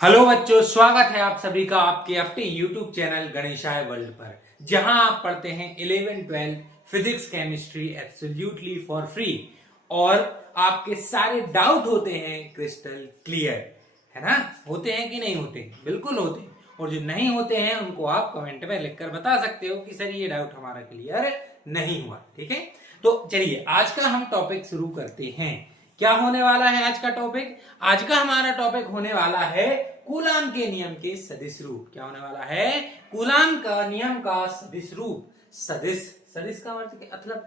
Hello बच्चों, स्वागत है आप सभी का आपके अपने YouTube चैनल गणेशाय वर्ल्ड पर, जहां आप पढ़ते हैं 11 12 physics chemistry absolutely for free और आपके सारे डाउट होते हैं क्रिस्टल क्लियर, है ना। होते हैं कि नहीं होते? बिल्कुल होते हैं। और जो नहीं होते हैं उनको आप कमेंट में लिखकर बता सकते हो कि सर ये डाउट हमारा क्लियर नहीं हुआ। ठीक है, तो चलिए आज का हम टॉपिक शुरू करते हैं। क्या होने वाला है आज का टॉपिक? आज का हमारा टॉपिक होने वाला है कूलाम के नियम के सदिश रूप। क्या होने वाला है? कूलाम का नियम का सदिश रूप। सदिश, सदिश का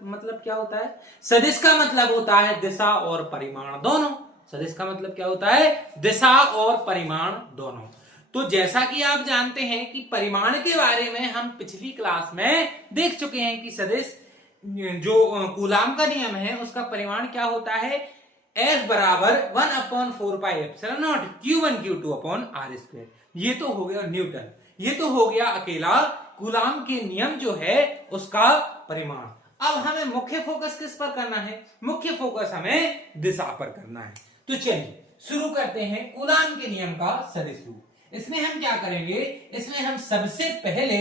मतलब क्या होता है? सदिश का मतलब होता है दिशा और परिमाण दोनों। सदिश का मतलब क्या होता है? दिशा और परिमाण दोनों। तो जैसा कि आप जानते हैं कि परिमाण के बारे में हम पिछली क्लास में देख चुके हैं कि सदिश जो कूलाम का नियम है उसका परिमाण क्या होता है? F बराबर 1/4πε0 Q1 Q2/r²। ये तो हो गया न्यूटन, ये तो हो गया अकेला कूलाम के नियम जो है उसका परिमाण। अब हमें मुख्य फोकस किस पर करना है? मुख्य फोकस हमें दिशा पर करना है। तो चलिए शुरू करते हैं कूलाम के नियम का सदिश रूप। इसमें हम क्या करेंगे? इसमें हम सबसे पहले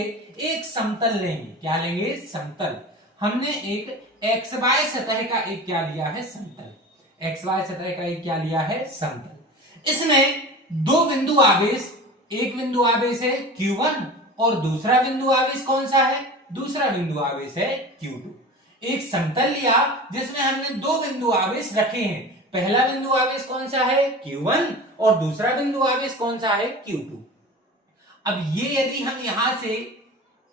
एक समतल लेंगे। क्या लेंगे? समतल। हमने एक XY सतह का एक क्या लिया है? समतल। XY सतह का एक क्या लिया है? समतल। इसमें दो बिंदु आवेश, एक बिंदु आवेश है Q1 और दूसरा बिंदु आवेश कौन सा है? दूसरा बिंदु आवेश है Q2। एक समतल लिया जिसमें हमने दो बिंदु आवेश रखे हैं। पहला बिंदु आवेश कौन सा है? Q1 और दूसरा बिंदु आवेश कौन सा है? Q2। अब ये यदि हम यहां से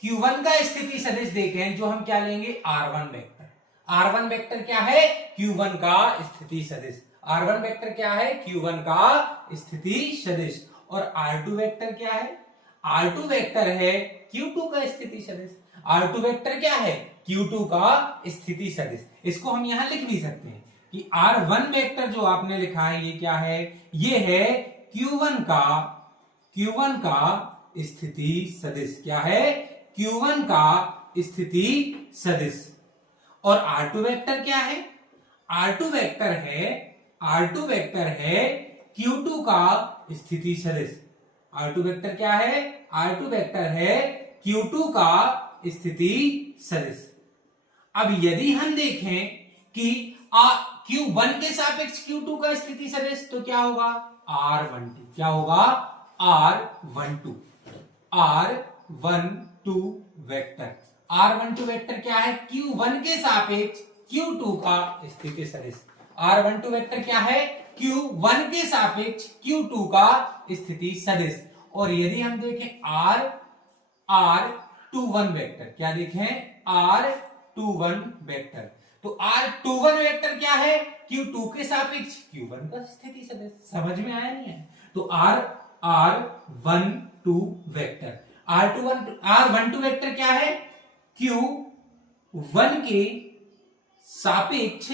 Q1 का स्थिति सदिश देखें जो हम क्या लेंगे? R1 vector. R1 वेक्टर क्या है? Q1 का स्थिति सदिश। R1 वेक्टर क्या है? Q1 का स्थिति सदिश। और R2 वेक्टर क्या है? R2 वेक्टर है Q2 का स्थिति सदिश। R2 वेक्टर क्या है? Q2 का स्थिति सदिश। इसको हम यहां लिख भी सकते हैं कि R1 वेक्टर जो आपने लिखा है ये क्या है? ये है Q1 का स्थिति सदिश। क्या है? Q1 का स्थिति सदिश। और R2 वेक्टर क्या है? R2 वेक्टर है Q2 का स्थिति सदिश। R2 वेक्टर क्या है? R2 वेक्टर है Q2 का स्थिति सदिश। अब यदि हम देखें कि Q1 के सापेक्ष Q2 का स्थिति सदिश तो क्या होगा? R12। क्या होगा? R12 vector. R12 वेक्टर क्या है? Q1 के सापेक्ष Q2 का स्थिति सदिश। R12 वेक्टर क्या है? Q1 के सापेक्ष Q2 का स्थिति सदिश। और यदि हम देखें R21 वेक्टर, क्या देखें? R21 vector. तो R21 वेक्टर क्या है? Q2 के सापेक्ष Q1 का स्थिति सदिश। समझ में आया नहीं है? तो R12 वेक्टर। R12 वेक्टर क्या है? Q1 के सापेक्ष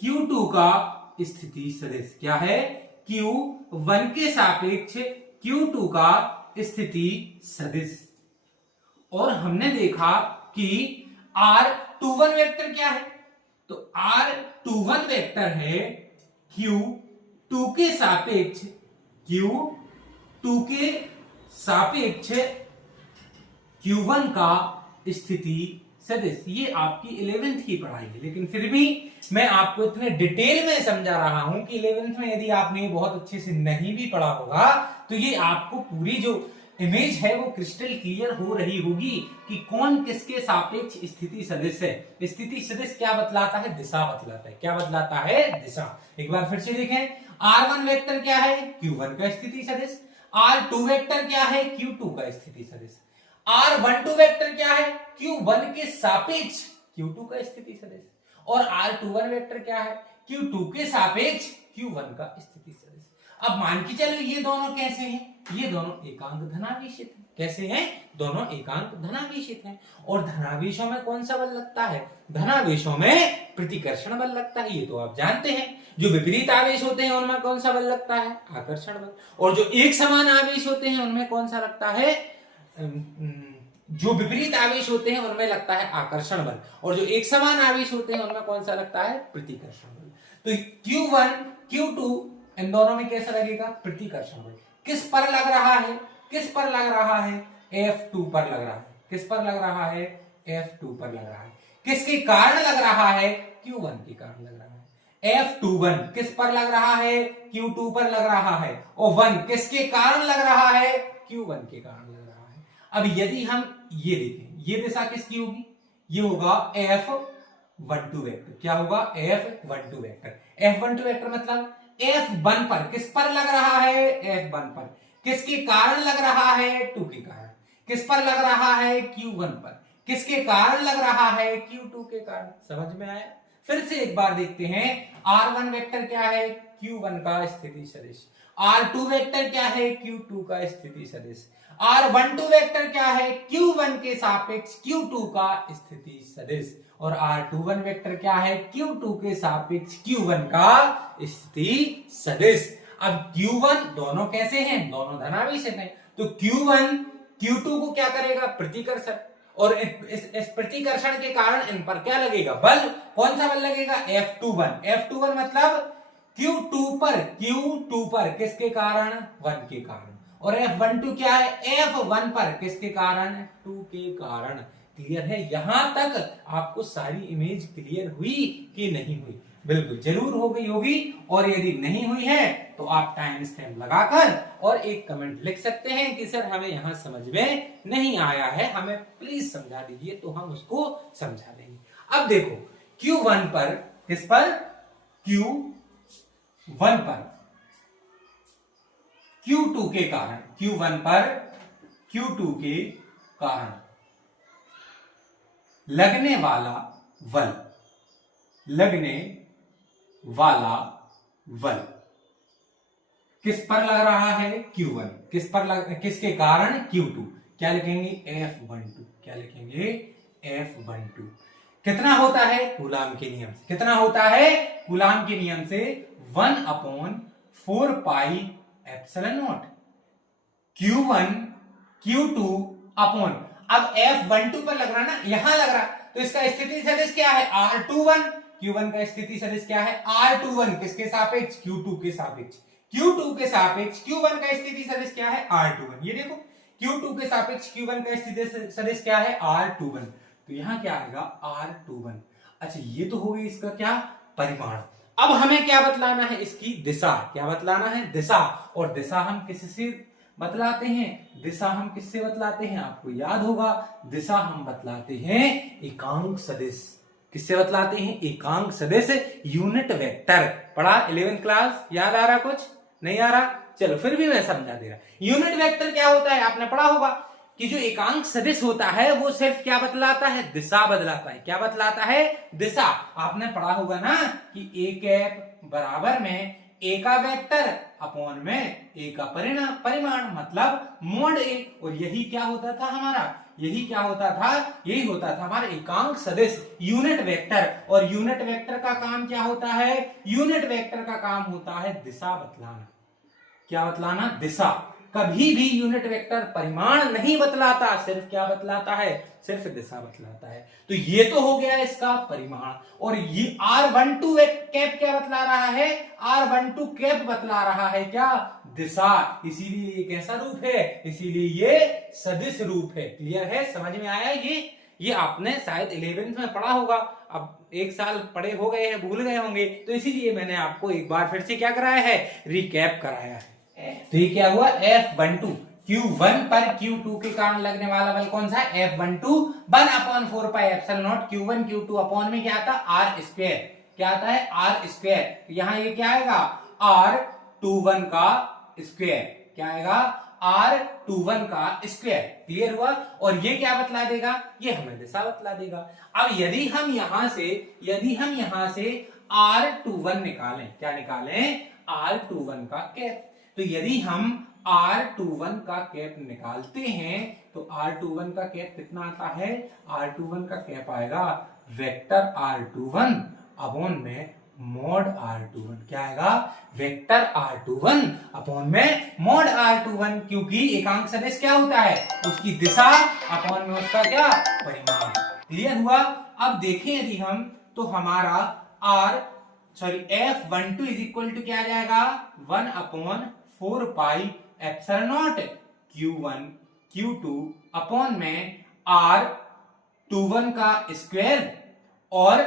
Q2 का स्थिति सदिश। क्या है? Q1 के सापेक्ष Q2 का स्थिति सदिश। और हमने देखा कि R21 वेक्टर क्या है? तो R21 वेक्टर है Q2 के सापेक्ष Q1 का स्थिति सदिश। ये आपकी 11th की पढ़ाई है, लेकिन फिर भी मैं आपको इतने डिटेल में समझा रहा हूं कि 11th में यदि आपने बहुत अच्छे से नहीं भी पढ़ा होगा तो ये आपको पूरी जो इमेज है वो क्रिस्टल क्लियर हो रही होगी कि कौन किसके सापेक्ष स्थिति सदिश है। स्थिति सदिश क्या बतलाता है? दिशा बतलाता है। क्या बतलाता है? दिशा। एक बार फिर से देखें, R1 वेक्टर क्या है? Q1 का स्थिति सदिश। R2 वेक्टर क्या है? Q2 का स्थिति सदिश। R12 वेक्टर क्या है? Q1 के सापेक्ष Q2 का स्थिति सदिश। और R21 वेक्टर क्या है? Q2 के सापेक्ष Q1 का स्थिति सदिश। अब मान के चलो ये दोनों कैसे हैं? ये दोनों एकांक धनावेशित हैं। कैसे हैं? दोनों एकांक धनावेशित हैं। और धनावेशों में कौन सा बल लगता है? धनावेशों में प्रतिकर्षण बल लगता है। ये तो आप जानते हैं। जो विपरीत आवेश होते हैं उनमें कौन सा बल लगता है? आकर्षण बल। और जो एक समान आवेश होते हैं उनमें कौन सा लगता है? जो विपरीत आवेश होते हैं उनमें लगता है आकर्षण बल। और जो एक समान आवेश होते हैं उनमें कौन सा लगता है? प्रतिकर्षण बल। तो Q1 Q2 इन दोनों में कैसा लगेगा? प्रतिकर्षण बल। किस पर लग रहा है? किस पर लग रहा है? F2 पर लग रहा है। किस पर लग रहा है? F2 पर लग रहा है। किसके कारण लग रहा है? Q1 के कारण लग रहा है। F21 किस पर लग रहा है? Q2 पर लग रहा है। और 1 किसके कारण लग रहा है? Q1 के कारण लग रहा है। अब यदि हम ये देखें, ये दिशा किसकी होगी? ये होगा F12 वेक्टर। क्या होगा? F12 vector. F12 वेक्टर मतलब F1 पर किस पर लग रहा है? F1 पर। किसके कारण लग रहा है? 2 के कारण। किस पर लग रहा है? Q1 पर। किसके कारण लग रहा है? Q2 के कारण। समझ में आया? फिर से एक बार देखते हैं। R1 वेक्टर क्या है? Q1 का स्थिति सदिश। R2 वेक्टर क्या है? Q2 का स्थिति सदिश। R12 वेक्टर क्या है? Q1 के सापेक्ष Q2 का स्थिति सदिश। और R21 वेक्टर क्या है? Q2 के सापेक्ष Q1 का स्थिति सदिश। अब Q1 दोनों कैसे हैं? दोनों धनावेशित हैं। तो Q1 Q2 को क्या करेगा? प्रतिकर्षण। और इस प्रतिकर्षण के कारण इन पर क्या लगेगा? बल। कौन सा बल लगेगा? F21। F21 मतलब Q2 पर किसके कारण? 1 के कारण। और F12 क्या है? F1 पर किसके कारण? 2 के कारण। क्लियर है? यहां तक आपको सारी इमेज क्लियर हुई कि नहीं हुई? बिल्कुल जरूर हो गई होगी। और यदि नहीं हुई है तो आप टाइम स्टैम्प लगाकर और एक कमेंट लिख सकते हैं कि सर हमें यहां समझ में नहीं आया है, हमें प्लीज समझा दीजिए, तो हम उसको समझा देंगे। अब देखो Q1 पर, किस पर? Q1 पर Q2 के कारण। Q1 पर Q2 के कारण लगने वाला बल, लगने वाला बल किस पर लग रहा है? Q1। किसके कारण? Q2। क्या लिखेंगे? F12। क्या लिखेंगे? F12। कितना होता है? कूलाम के नियम से। कितना होता है? कूलाम के नियम से 1/4 pi epsilon not Q1 Q2 upon. अब F12 पर लग रहा ना, यहां लग रहा, तो इसका स्थिति सदिश क्या है? R21। Q1 का स्थिति सदिश क्या है? R21। किसके सापेक्ष? Q2 के सापेक्ष। Q2 के सापेक्ष Q1 का स्थिति सदिश क्या है? R21। ये देखो Q2 के सापेक्ष Q1 का स्थिति सदिश क्या है? R21। तो यहां क्या आएगा? R21। अच्छा, ये तो हो गई इसका क्या? परिमाण। अब हमें क्या बतलाना है? इसकी दिशा। क्या बतलाना है? दिशा। और दिशा हम किससे बतलाते हैं? दिशा हम किससे बतलाते हैं? आपको याद होगा, दिशा हम बतलाते हैं एकांक सदिश। किससे बतलाते हैं? एकांक सदिश यूनिट वेक्टर। पढ़ा 11th क्लास? याद आ रहा? कुछ नहीं आ रहा? चलो फिर भी मैं समझा दे रहा। यूनिट वेक्टर क्या होता है? आपने पढ़ा होगा कि जो एकांक सदिश होता है वो सिर्फ क्या बतलाता है? दिशा बतलाता है। क्या बतलाता है? दिशा। आपने पढ़ा होगा ना कि ए कैप बराबर में ए का वेक्टर अपॉन में ए का परिमाण मतलब मोड ए। और यही क्या होता था हमारा? यही क्या होता था? यही होता था हमारा एकांक सदिश यूनिट वेक्टर। और यूनिट वेक्टर का काम क्या होता है? यूनिट वेक्टर का काम होता है दिशा बतलाना। क्या बतलाना? दिशा। कभी भी यूनिट वेक्टर परिमाण नहीं बतलाता, सिर्फ क्या बतलाता है? सिर्फ दिशा बतलाता है। तो ये तो हो गया इसका परिमाण। और ये R12 कैप क्या बतला रहा है? R12 कैप बतला रहा है क्या? दिशा। इसीलिए ये कैसा रूप है? इसीलिए ये सदिश रूप है। क्लियर है? समझ में आया? ये आपने शायद 11th में पढ़ा होगा। अब एक साल पढ़े हो गए हैं, भूल गए होंगे, तो इसीलिए मैंने आपको एक बार फिर से क्या कराया है? रिकैप कराया है। तो ये क्या हुआ? F12 Q1 पर Q2 के कारण लगने वाला बल कौन सा? F12 1/4 pi epsilon not Q1 Q2 upon में क्या आता? R square. क्या आता है? R square. यहां ये क्या आएगा? R21 का स्क्वायर। क्या आएगा? R21 का स्क्वायर। क्लियर हुआ? और ये क्या बतला देगा? ये हमें दिशा बतला देगा। अब यदि हम यहां से R21 निकालें, क्या निकालें? R21 का कैप। तो यदि हम R21 का कैप निकालते हैं तो R21 का कैप कितना आता है? R21 का कैप आएगा वेक्टर R21 अपॉन में मॉड R21। क्या आएगा? वेक्टर R21 अपॉन में मॉड R21। क्योंकि एकांक सदिश क्या होता है? उसकी दिशा अपॉन में उसका क्या? परिमाण। क्लियर हुआ? अब देखें यदि हम, तो हमारा sorry F12 is equal to क्या आ जाएगा 1/4 pi epsilon not Q1 Q2 upon में R21 का स्क्वायर और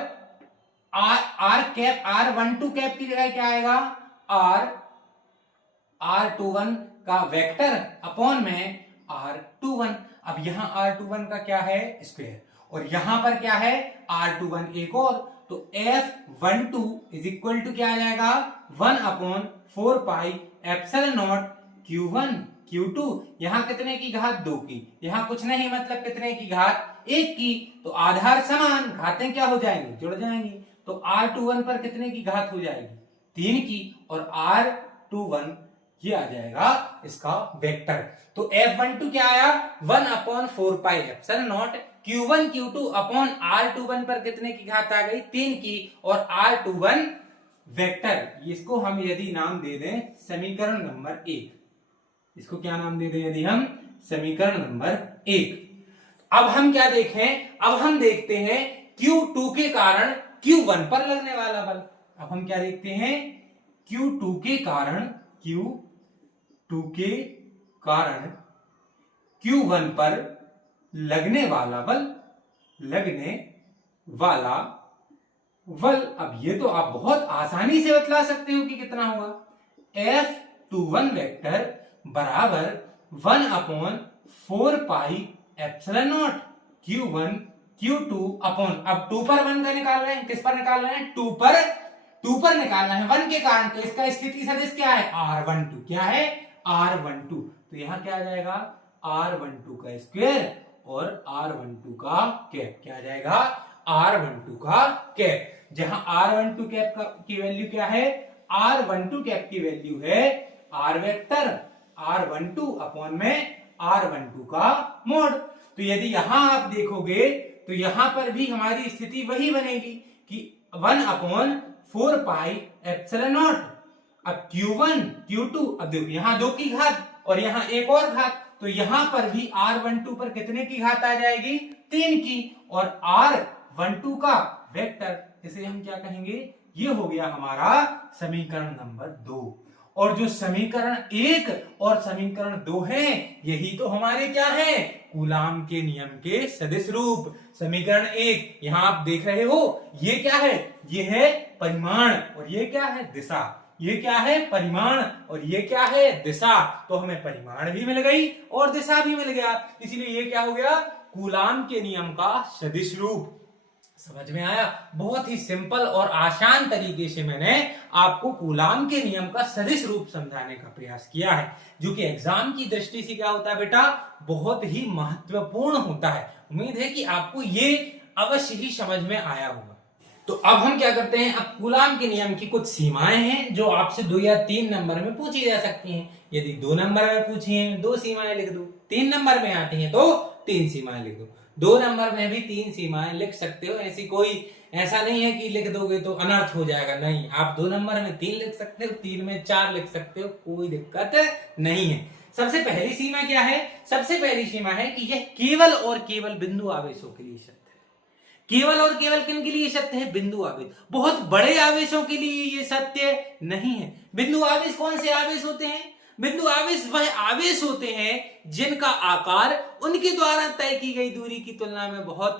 R12 कैप की जगह क्या आएगा R21 का वेक्टर अपॉन में R21। अब यहां R21 का क्या है स्क्वायर और यहां पर क्या है R21 एक और, तो F12 इज इक्वल टू क्या आ जाएगा 1/4 pi epsilon not Q1 Q2। यहां कितने की घात 2 की, यहां कुछ नहीं मतलब कितने की घात 1 की, तो आधार समान घातें क्या हो जाएंगी जुड़ जाएंगी, तो R21 पर कितने की घात हो जाएगी 3 की और R21 ये आ जाएगा इसका वेक्टर। तो F12 क्या आया 1/4 pi epsilon not Q1 Q2 upon R21 पर कितने की घात आ गई 3 की और R21 वेक्टर। इसको हम यदि नाम दे दें समीकरण नंबर 1, इसको क्या नाम दे दें यदि हम समीकरण नंबर 1। अब हम क्या देखें, अब हम देखते हैं Q2 के कारण Q1 पर लगने वाला बल। अब हम क्या देखते हैं Q2 के कारण Q1 पर लगने वाला बल, अब ये तो आप बहुत आसानी से बतला सकते हो कि कितना होगा F21 वेक्टर बराबर 1/4 pi epsilon not Q1 Q2 upon, अब 2 पर 1 का निकाल रहे हैं, किस पर निकाल रहे हैं 2 पर निकालना है 1 के कारण, तो इसका स्थिति सदिश क्या है R12, क्या है R12, तो यहां क्या आ जाएगा R12 का स्क्वायर और R12 का कैप, क्या आ जाएगा R12 का कैप, जहां R12 कैप की वैल्यू क्या है R12 कैप की वैल्यू है R वेक्टर R12 अपॉन में R12 का मोड। तो यदि यहां आप देखोगे तो यहां पर भी हमारी स्थिति वही बनेगी कि 1/4 पाई एप्सिलॉन नॉट। अब Q1 Q2, अब देखो यहां 2 की घात और यहां एक और घात, तो यहां पर भी R12 पर कितने की घात आ जाएगी 3 की और R12 का वेक्टर, इसे हम क्या कहेंगे ये हो गया हमारा समीकरण नंबर 2। और जो समीकरण 1 और समीकरण 2 है यही तो हमारे क्या है कूलाम के नियम के सदिश रूप। समीकरण 1 यहां आप देख रहे हो ये क्या है, ये है परिमाण और ये क्या है दिशा, ये क्या है परिमाण और ये क्या है दिशा, तो हमें परिमाण भी मिल गई और दिशा भी मिल गया, इसलिए ये क्या हो गया कूलाम के नियम का सदिश रूप। समझ में आया, बहुत ही सिंपल और आसान तरीके से मैंने आपको कूलाम के नियम का सदिश रूप समझाने का प्रयास किया है, जो कि एग्जाम की दृष्टि से क्या होता है बेटा बहुत ही महत्वपूर्ण होता है। उम्मीद है कि आपको ये अवश्य ही समझ में आया होगा। तो अब हम क्या करते हैं, अब कूलाम के नियम की कुछ सीमाएं हैं जो आपसे 2 या 3 नंबर में पूछी जा सकती हैं। यदि 2 नंबर में पूछी हैं 2 सीमाएं लिख दो, 3 नंबर में आती हैं तो 3 सीमाएं लिख दो, 2 नंबर में भी 3 सीमाएं लिख सकते हो। ऐसा नहीं है कि लिख दोगे तो अनर्थ हो जाएगा, नहीं, आप 2 नंबर में 3 लिख सकते हो, 3 में 4 लिख सकते हो, कोई दिक्कत नहीं है। सबसे पहली सीमा क्या है, सबसे पहली सीमा है कि यह केवल और केवल बिंदु आवेशों के लिए सत्य है। केवल और केवल किन के लिए सत्य है, बिंदु आवेश, बहुत बड़े आवेशों के लिए ये सत्य नहीं है। बिंदु आवेश कौन से आवेश होते हैं, बिंदु आवेश वह आवेश होते हैं जिनका आकार उनके द्वारा तय की गई दूरी की तुलना में बहुत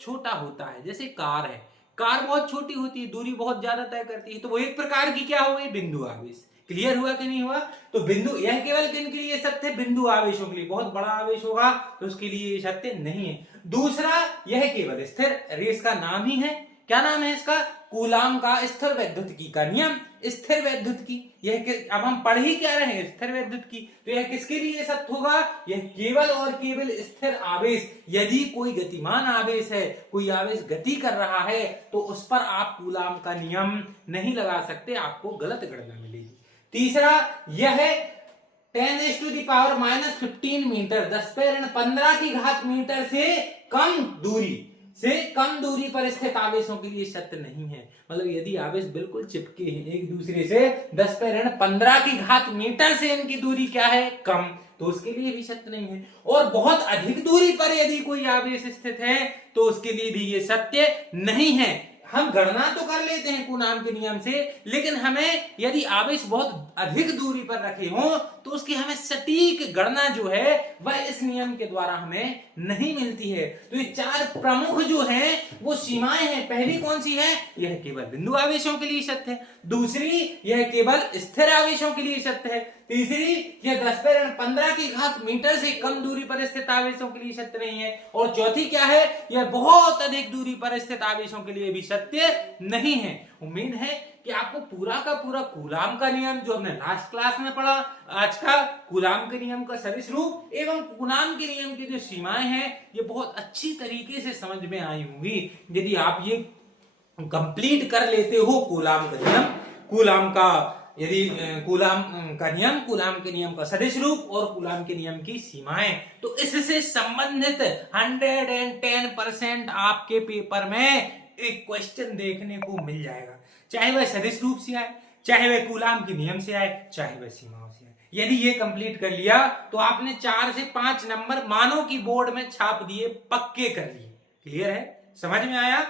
छोटा होता है। जैसे कार है, कार बहुत छोटी होती है, दूरी बहुत ज्यादा तय करती है, तो वो एक प्रकार की क्या हो गई बिंदु आवेश। क्लियर हुआ कि नहीं हुआ, तो बिंदु यह केवल किन के लिए सत्य है, बिंदु आवेशों के लिए। बहुत बड़ा आवेश होगा तो उसके लिए ये सत्य नहीं है। दूसरा, यह केवल स्थिर, इसका नाम ही है, क्या नाम है इसका, कूलाम का स्थिर वैद्युतिकी का नियम, स्थिर वैद्युतिकी। यह अब हम पढ़ ही क्या रहे हैं, स्थिर वैद्युतिकी, तो यह किसके लिए सत्य होगा, यह केवल और केवल स्थिर आवेश। यदि कोई गतिमान आवेश है, कोई आवेश गति कर रहा है, तो उस पर आप कूलाम का नियम नहीं लगा सकते, आपको गलत गणना मिलेगी। तीसरा, यह 10⁻⁻15 मीटर 10⁻15 की घात मीटर से कम दूरी पर स्थित आवेशों के लिए सत्य नहीं है। मतलब यदि आवेश बिल्कुल चिपके हैं एक दूसरे से 10⁻15 की घात मीटर से इनकी दूरी क्या है कम, तो उसके लिए भी सत्य नहीं है। और बहुत अधिक दूरी पर यदि कोई आवेश स्थित है तो उसके लिए भी ये सत्य नहीं है। हम गणना तो कर लेते हैं कूलाम के नियम से, लेकिन हमें यदि आवेश बहुत अधिक दूरी पर रखे हों तो उसकी हमें सटीक गणना जो है वह इस नियम के द्वारा हमें नहीं मिलती है। तो ये चार प्रमुख जो हैं वो सीमाएं हैं। पहली कौन सी है? यह केवल बिंदु आवेशों के लिए सत्य है। दूसरी, यह केवल स्थिर आवेशों के लिए सत्य है। तीसरी, यह 10⁻15 की घात मीटर से कम दूरी पर स्थित आवेशों के लिए सत्य नहीं है। और चौथी क्या है? यह बहुत अधिक दूरी पर स्थित आवेशों के लिए भी सत्य नहीं है। उम्मीद है कि आपको पूरा का पूरा कूलाम का नियम जो हमने लास्ट क्लास में पढ़ा, आज का कूलाम के नियम का सदिश रूप एवं कूलाम के नियम की जो सीमाएं हैं ये बहुत अच्छी तरीके से समझ में आई होंगी। यदि आप ये कंप्लीट कर लेते हो कूलाम का नियम, कूलाम का यदि कूलाम का नियम, कूलाम के नियम का सदिश रूप और कूलाम के नियम की सीमाएं, तो इससे संबंधित 110% आपके पेपर में एक क्वेश्चन देखने को मिल जाएगा, चाहे वह सदिश रूप से आए, चाहे वह कूलाम के नियम से आए, चाहे वह सीमाओं से आए। यदि ये कंप्लीट कर लिया तो आपने 4 से 5 नंबर मानो की बोर्ड में छाप दिए, पक्के कर लिए। क्लियर है? समझ में आया?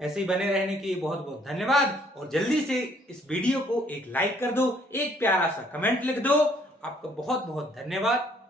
ऐसे ही बने रहने के लिए बहुत बहुत धन्यवाद। और जल्दी से इस वीडियो को एक लाइक कर दो, एक प्यारा सा कमेंट लिख दो। आपका बहुत बहुत धन्यवाद।